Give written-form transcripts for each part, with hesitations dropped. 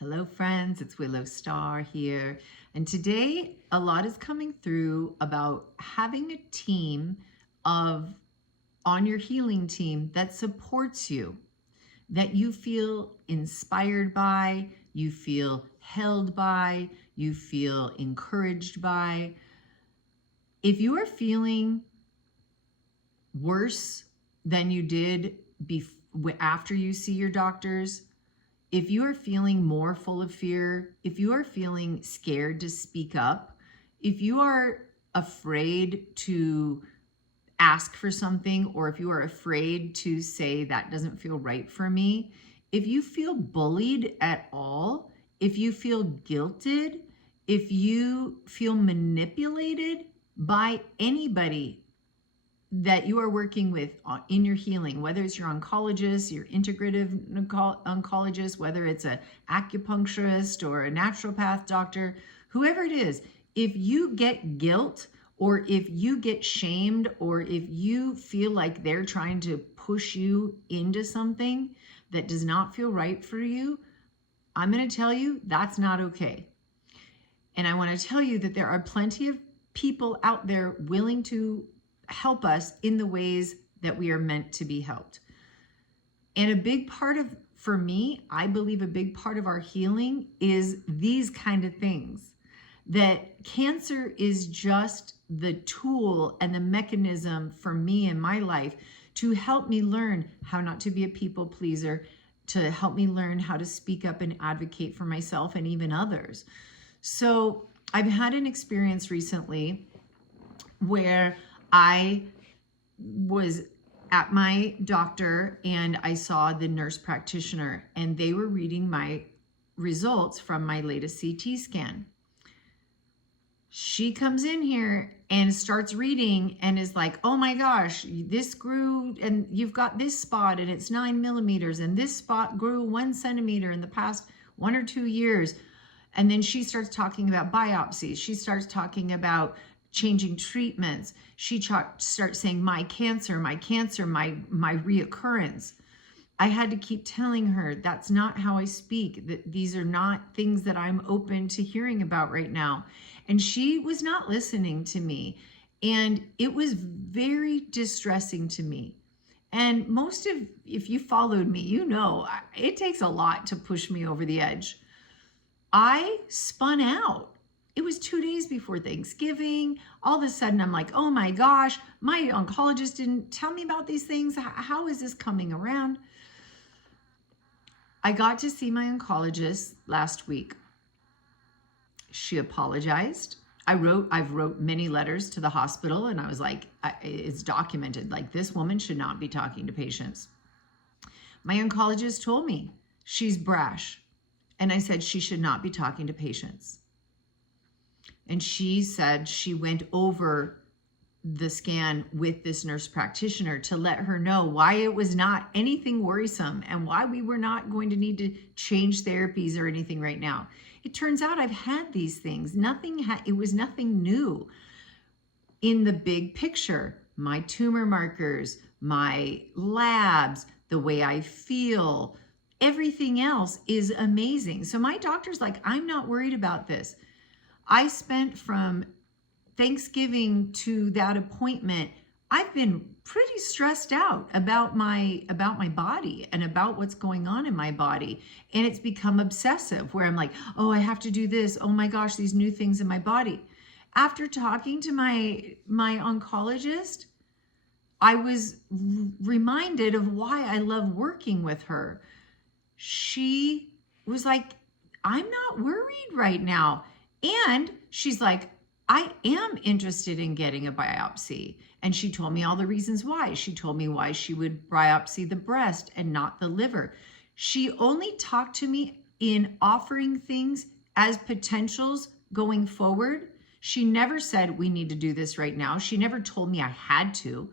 Hello friends, it's Willow Star here. And today a lot is coming through about having a team on your healing team that supports you, that you feel inspired by, you feel held by, you feel encouraged by. If you are feeling worse than you did after you see your doctors, if you are feeling more full of fear, if you are feeling scared to speak up, if you are afraid to ask for something, or if you are afraid to say that doesn't feel right for me, if you feel bullied at all, if you feel guilted, if you feel manipulated by anybody that you are working with in your healing, whether it's your oncologist, your integrative oncologist, whether it's an acupuncturist or a naturopath doctor, whoever it is, if you get guilt or if you get shamed or if you feel like they're trying to push you into something that does not feel right for you, I'm going to tell you that's not okay. And I want to tell you that there are plenty of people out there willing to help us in the ways that we are meant to be helped. And a big part of, for me, I believe a big part of our healing is these kind of things. That cancer is just the tool and the mechanism for me in my life to help me learn how not to be a people pleaser, to help me learn how to speak up and advocate for myself and even others. So I've had an experience recently where I was at my doctor and I saw the nurse practitioner and they were reading my results from my latest CT scan. She comes in here and starts reading and is like, oh my gosh, this grew and you've got this spot and it's 9 millimeters and this spot grew 1 centimeter in the past 1 or 2 years. And then she starts talking about biopsies. She starts talking about changing treatments. She starts saying, my cancer, my reoccurrence. I had to keep telling her that's not how I speak, that these are not things that I'm open to hearing about right now. And she was not listening to me. And it was very distressing to me. And if you followed me, you know, it takes a lot to push me over the edge. I spun out. It was 2 days before Thanksgiving. All of a sudden, I'm like, oh my gosh, my oncologist didn't tell me about these things. How is this coming around? I got to see my oncologist last week. She apologized. I've wrote many letters to the hospital and I was like, it's documented, like this woman should not be talking to patients. My oncologist told me she's brash. And I said she should not be talking to patients. And she said she went over the scan with this nurse practitioner to let her know why it was not anything worrisome and why we were not going to need to change therapies or anything right now. It turns out I've had these things. It was nothing new in the big picture. My tumor markers, my labs, the way I feel, everything else is amazing. So my doctor's like, I'm not worried about this. I spent from Thanksgiving to that appointment, I've been pretty stressed out about my body and about what's going on in my body. And it's become obsessive where I'm like, oh, I have to do this. Oh my gosh, these new things in my body. After talking to my oncologist, I was reminded of why I love working with her. She was like, I'm not worried right now. And she's like, I am interested in getting a biopsy. And she told me all the reasons why. She told me why she would biopsy the breast and not the liver. She only talked to me in offering things as potentials going forward. She never said, we need to do this right now. She never told me I had to.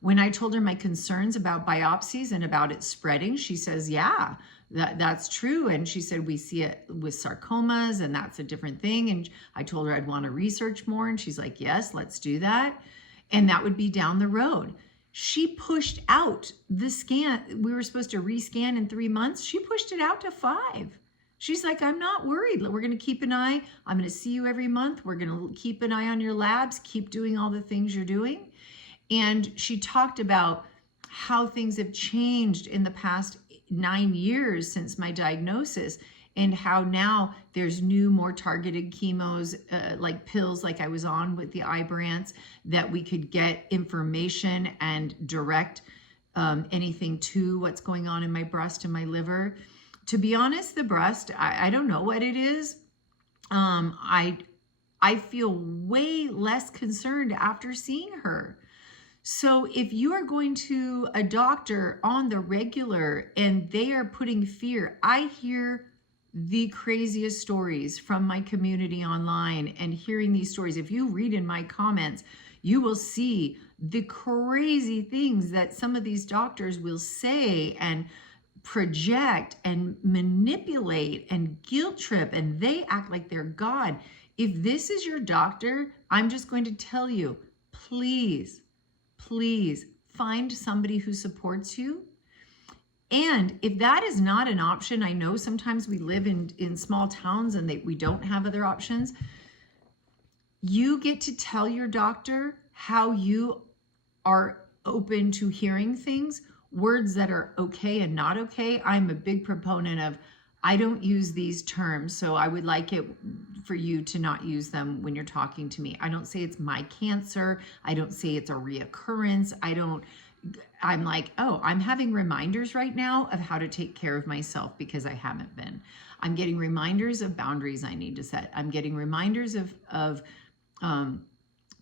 When I told her my concerns about biopsies and about it spreading, she says, yeah, that's true. And she said, we see it with sarcomas and that's a different thing. And I told her I'd want to research more. And she's like, yes, let's do that. And that would be down the road. She pushed out the scan. We were supposed to rescan in 3 months. She pushed it out to 5. She's like, I'm not worried. We're going to keep an eye. I'm going to see you every month. We're going to keep an eye on your labs, keep doing all the things you're doing. And she talked about how things have changed in the past 9 years since my diagnosis, and how now there's new, more targeted chemos, like pills like I was on with the Ibrance, that we could get information and direct anything to what's going on in my breast and my liver. To be honest, the breast, I don't know what it is. I feel way less concerned after seeing her. So if you are going to a doctor on the regular and they are putting fear, I hear the craziest stories from my community online, and hearing these stories, if you read in my comments, you will see the crazy things that some of these doctors will say and project and manipulate and guilt trip, and they act like they're God. If this is your doctor, I'm just going to tell you, please find somebody who supports you. And if that is not an option, I know sometimes we live in small towns and we don't have other options. You get to tell your doctor how you are open to hearing things, words that are okay and not okay. I'm a big proponent of, I don't use these terms, so I would like it for you to not use them when you're talking to me. I don't say it's my cancer. I don't say it's a reoccurrence. I'm like, oh, I'm having reminders right now of how to take care of myself because I haven't been. I'm getting reminders of boundaries I need to set. I'm getting reminders of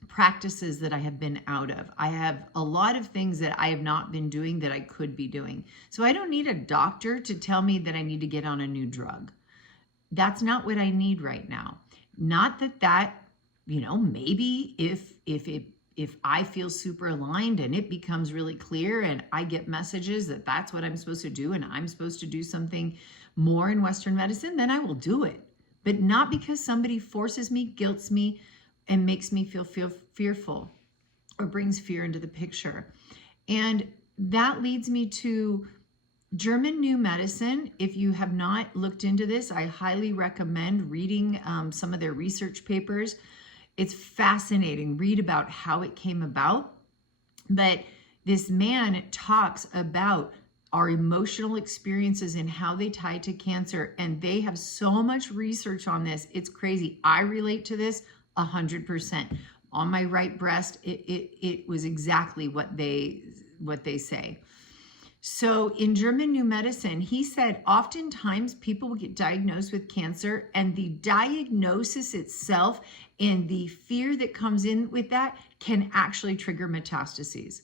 practices that I have been out of. I have a lot of things that I have not been doing that I could be doing. So I don't need a doctor to tell me that I need to get on a new drug. That's not what I need right now. Not that, maybe if I feel super aligned and it becomes really clear and I get messages that that's what I'm supposed to do and I'm supposed to do something more in Western medicine, then I will do it. But not because somebody forces me, guilts me, and makes me feel fearful or brings fear into the picture. And that leads me to German New Medicine. If you have not looked into this, I highly recommend reading some of their research papers. It's fascinating. Read about how it came about. But this man talks about our emotional experiences and how they tie to cancer. And they have so much research on this. It's crazy. I relate to this 100%. On my right breast, it was exactly what they say. So in German New Medicine, he said, oftentimes people will get diagnosed with cancer, and the diagnosis itself and the fear that comes in with that can actually trigger metastases.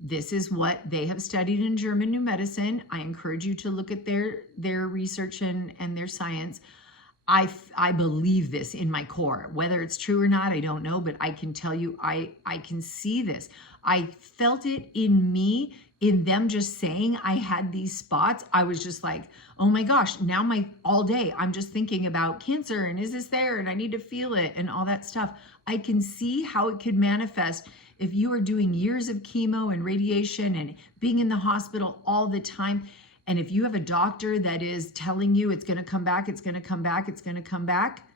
This is what they have studied in German New Medicine. I encourage you to look at their research and their science. I believe this in my core. Whether it's true or not, I don't know, but I can tell you, I can see this. I felt it in me, in them just saying I had these spots. I was just like, oh my gosh, now all day I'm just thinking about cancer and is this there and I need to feel it and all that stuff. I can see how it could manifest if you are doing years of chemo and radiation and being in the hospital all the time. And if you have a doctor that is telling you it's going to come back, it's going to come back, it's going to come back,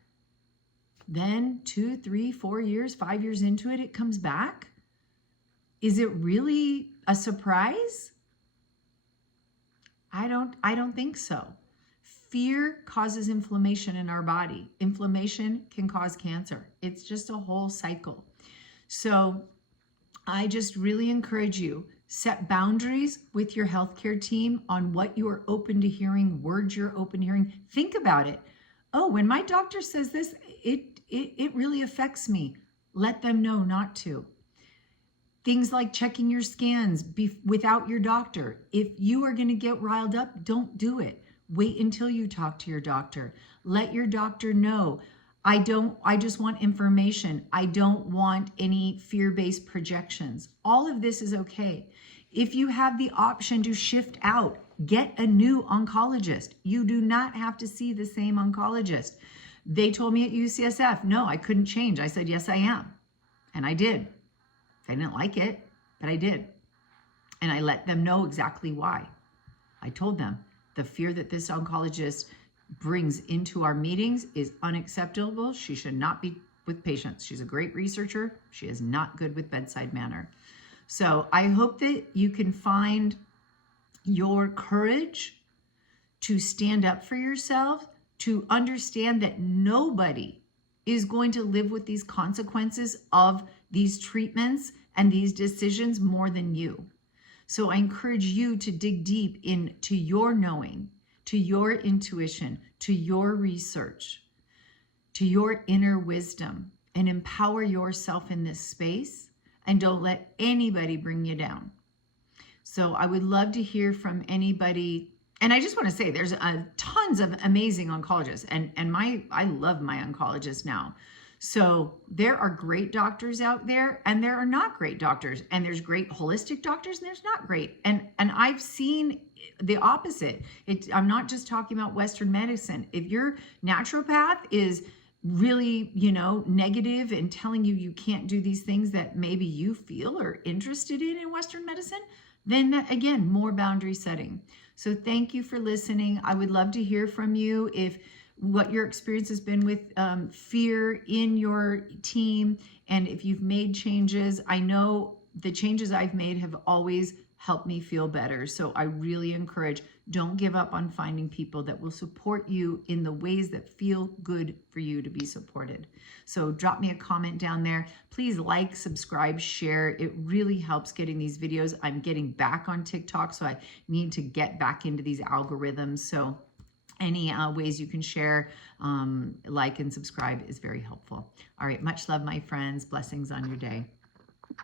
then 2, 3, 4 years, 5 years into it, it comes back. Is it really a surprise? I don't think so. Fear causes inflammation in our body. Inflammation can cause cancer. It's just a whole cycle. So I just really encourage you, set boundaries with your healthcare team on what you are open to hearing, words you're open to hearing. Think about it. Oh, when my doctor says this, it really affects me. Let them know not to. Things like checking your scans without your doctor. If you are going to get riled up, don't do it. Wait until you talk to your doctor. Let your doctor know. I just want information. I don't want any fear-based projections. All of this is okay. If you have the option to shift out, get a new oncologist. You do not have to see the same oncologist. They told me at UCSF, no, I couldn't change. I said, yes, I am. And I did. I didn't like it, but I did. And I let them know exactly why. I told them the fear that this oncologist brings into our meetings is unacceptable. She should not be with patients. She's a great researcher. She is not good with bedside manner. So I hope that you can find your courage to stand up for yourself, to understand that nobody is going to live with these consequences of these treatments and these decisions more than you. So I encourage you to dig deep into your knowing, to your intuition, to your research, to your inner wisdom, and empower yourself in this space, and don't let anybody bring you down. So I would love to hear from anybody. And I just want to say there's tons of amazing oncologists, and I love my oncologist now. So there are great doctors out there, and there are not great doctors, and there's great holistic doctors, and there's not great. And I've seen the opposite. I'm not just talking about Western medicine. If your naturopath is really, negative and telling you can't do these things that maybe you feel or interested in Western medicine, then again, more boundary setting. So thank you for listening. I would love to hear from you if what your experience has been with fear in your team, and if you've made changes. I know the changes I've made have always helped me feel better. So I really encourage, don't give up on finding people that will support you in the ways that feel good for you to be supported. So drop me a comment down there. Please like, subscribe, share. It really helps getting these videos. I'm getting back on TikTok, so I need to get back into these algorithms. So any ways you can share, like and subscribe is very helpful. All right, much love, my friends. Blessings on your day.